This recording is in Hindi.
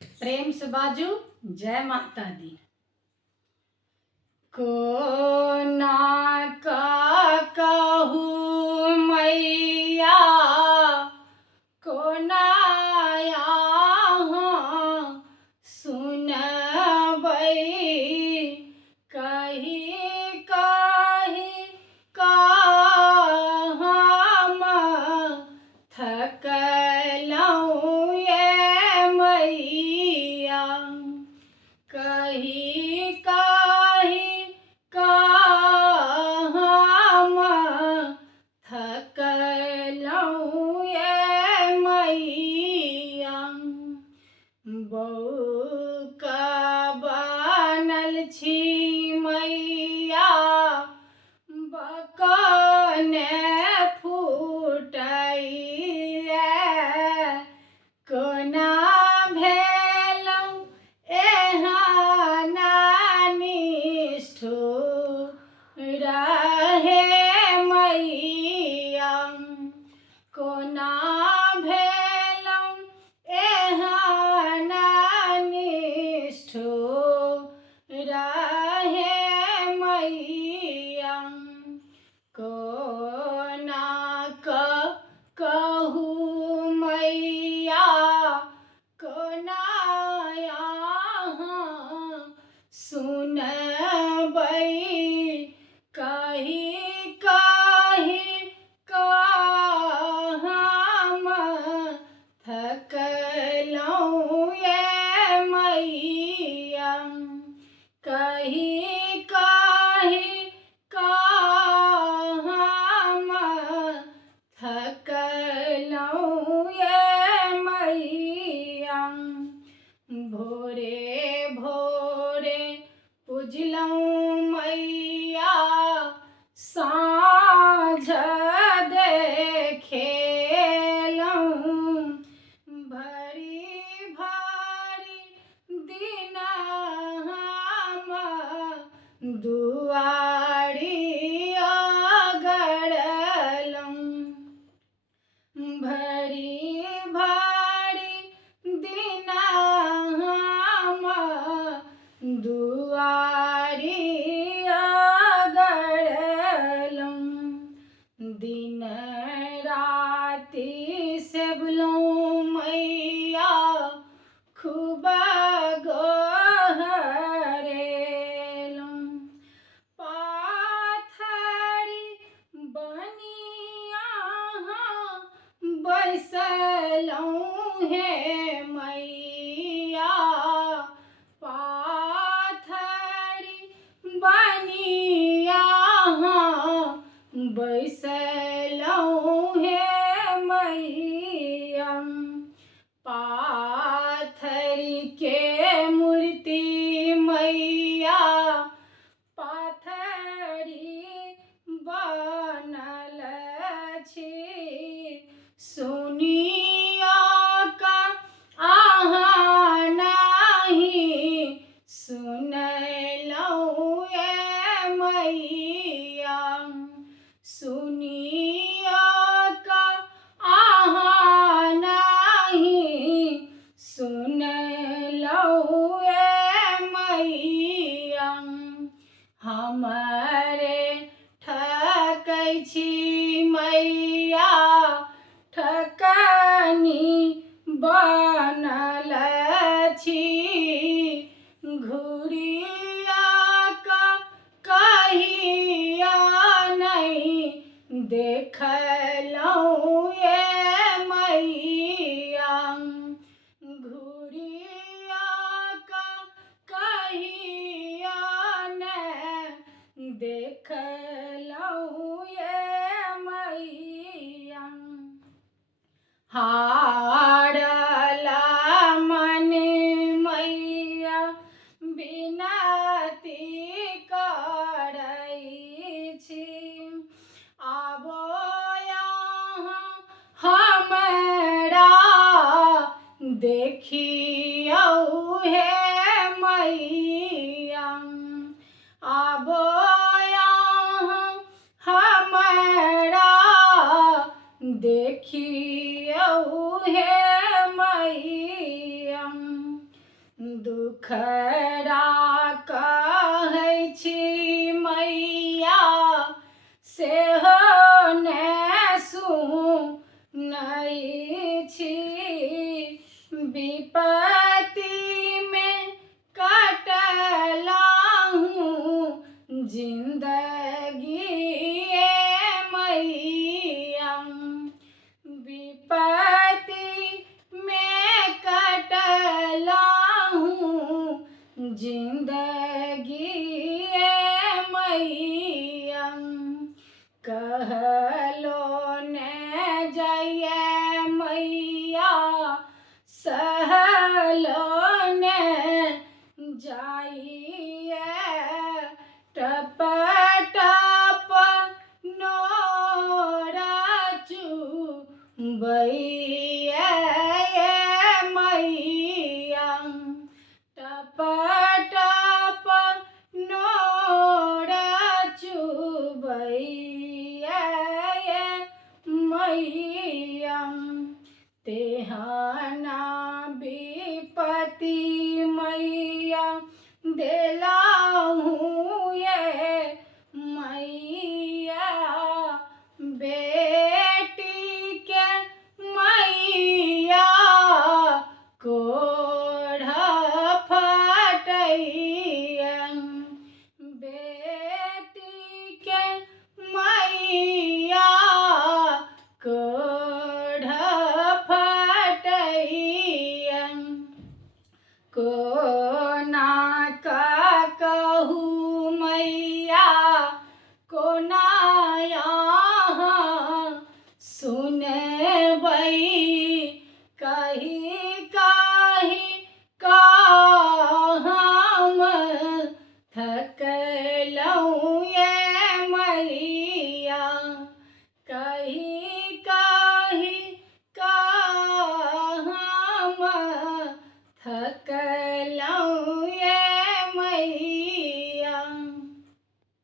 प्रेम से बाजू जय माता दी। को ना का कहूँ मैया को नाया सुनबै कही कही का हम थकलौं ये मैया कही कही का हम थकलौं ये मैया बौका बनल छी मैया बकने फूटैया कोना भेलौं एहन निष्ठुर हे मैया कोना भेलौं एहन निष्ठुर हे मैया कोना कहूँ मैया कोनाया सुनबै कही कही का हम थकलौं ये मैया कही कही का हम थकलौं ये मैया भोरे भोरे पुजलौं मैया साँझ देखेलौं भरी भारी दिन हम दुआरी अगरलौं भरी भारी दिन हम दुआरी अगरलौं दिन राति सेबलौं मैया खूब गोहरेलौं पाथरी बनिया बैसलौं हे मैया पाथरी बनिया बैसलौं हे मैया पाथरी के मूर्ति मैया पाथरी बनल छी सुनिया का अहाँ नहीं सुनलौं ये मैया सुनिया का अहाँ नहीं सुनलौं ये मैया हमरे ठकै छी मैया ठकनी बनल छी घुरिया का कहिया नहीं देखलौं ये मैया घुरिया का कहिया नहीं देखलौं ये मैया हारला मन मैया बिनती करै छी आबो यहाँ हमरा देखियौ हे मैया आबो यहाँ हमरा देखियौ हे मैया दुखड़ा कहै छी मैया सेहो ने सुनै छी। विपत्तिमे कटलाहूँ जिंदगी मैया। विपत्ति में कटलाहूँ जिंदगी मैया। कहलो ने जइए मैया सहलो ने जाइए। टप टप नोरा चुबैया मैया। टप टप नोरा चुबैया मैया। तेहना विपत्ति मैया देलाहूँ ये मैया। बेटी के मैया कोढ़ फटैया। बेटी के मैया कोढ़ फटैया। कोना कहू मैया कोना यहाँ सुनबै। कही कही का हम थक